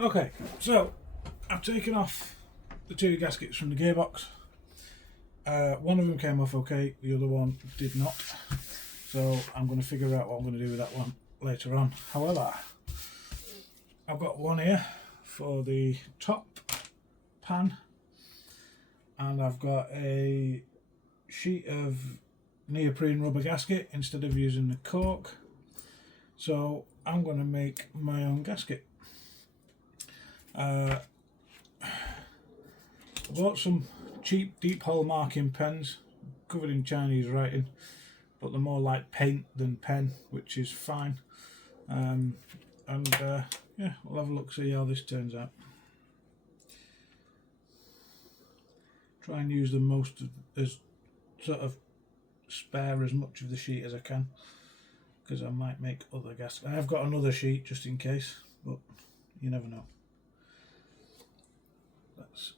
Okay, so I've taken off the two gaskets from the gearbox. One of them came off okay, the other one did not. So I'm going to figure out what I'm going to do with that one later on. However, I've got one here for the top pan, and I've got a sheet of neoprene rubber gasket instead of using the cork. So I'm going to make my own gasket. I bought some cheap deep hole marking pens covered in Chinese writing, but they're more like paint than pen, which is fine. Yeah, we'll have a look, see how this turns out. Try and use the most as sort of spare as much of the sheet as I can, because I might make other gaskets. I have got another sheet just in case, but you never know. Let's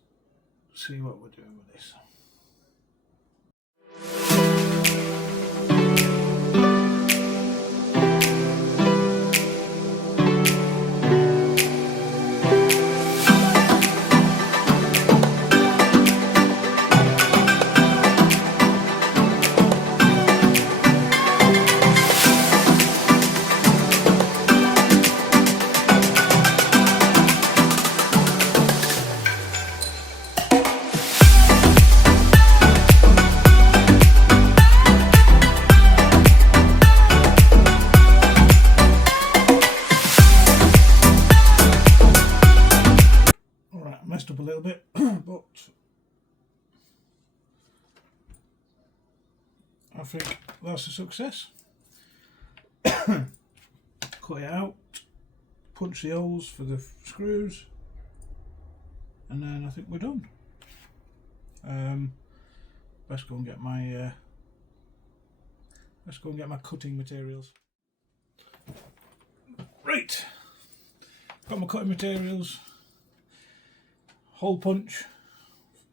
see what we're doing with this. Messed up a little bit, but I think that's a success. Cut it out, punch the holes for the screws, and then I think we're done. Let's go and get my cutting materials. Right, got my cutting materials. Hole punch.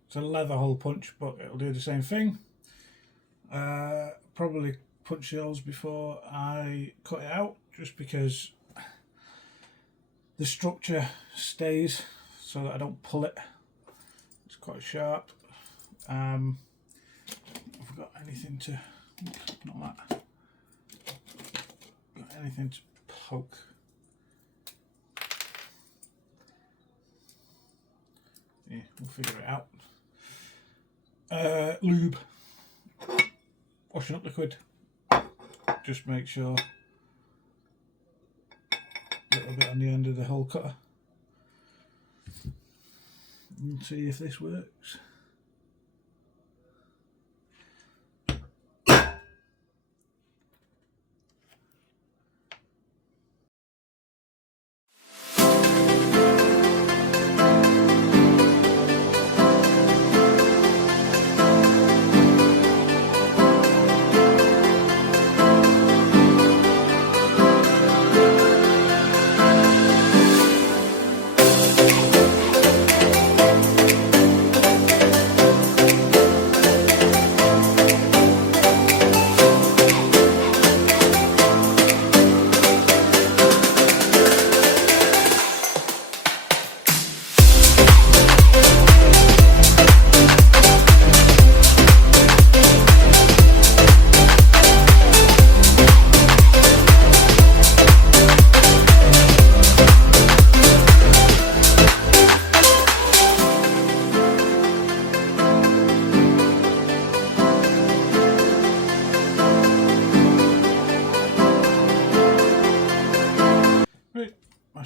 It's a leather hole punch, but it'll do the same thing. Probably punch the holes before I cut it out, just because the structure stays so that I don't pull it. It's quite sharp. I've got anything to, not that, got anything to poke. Yeah, we'll figure it out. Lube, washing up liquid, just make sure, a little bit on the end of the hole cutter, and see if this works.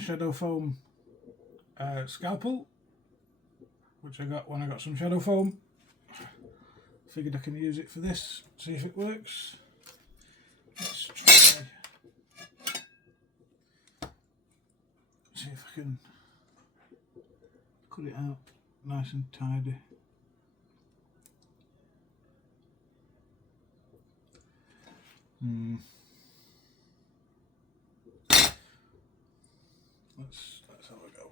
Shadow foam scalpel, which I got when I got some shadow foam. Figured I can use it for this, see if it works. Let's try, see if I can cut it out nice and tidy. Let's have a go.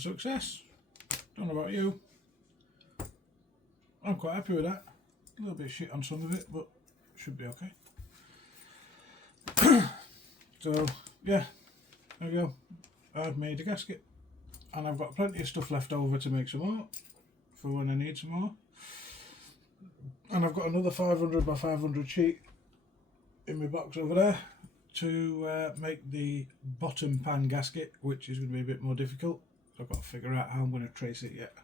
success. Don't know about you. I'm quite happy with that. A little bit of shit on some of it, but should be okay. So yeah, there we go. I've made a gasket, and I've got plenty of stuff left over to make some more for when I need some more. And I've got another 500 by 500 sheet in my box over there to make the bottom pan gasket, which is going to be a bit more difficult. So I've got to figure out how I'm going to trace it yet,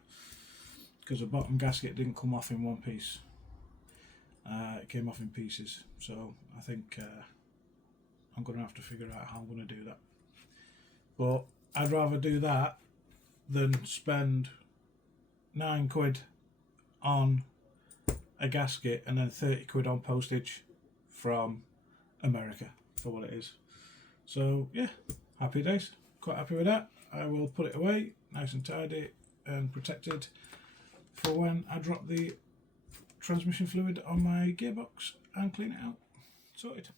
because the bottom gasket didn't come off in one piece. It came off in pieces, so I think I'm going to have to figure out how I'm going to do that. But I'd rather do that than spend £9 on a gasket and then 30 quid on postage from America for what it is. So yeah, happy days. Quite happy with that. I will put it away nice and tidy and protected for when I drop the transmission fluid on my gearbox and clean it out. Sorted.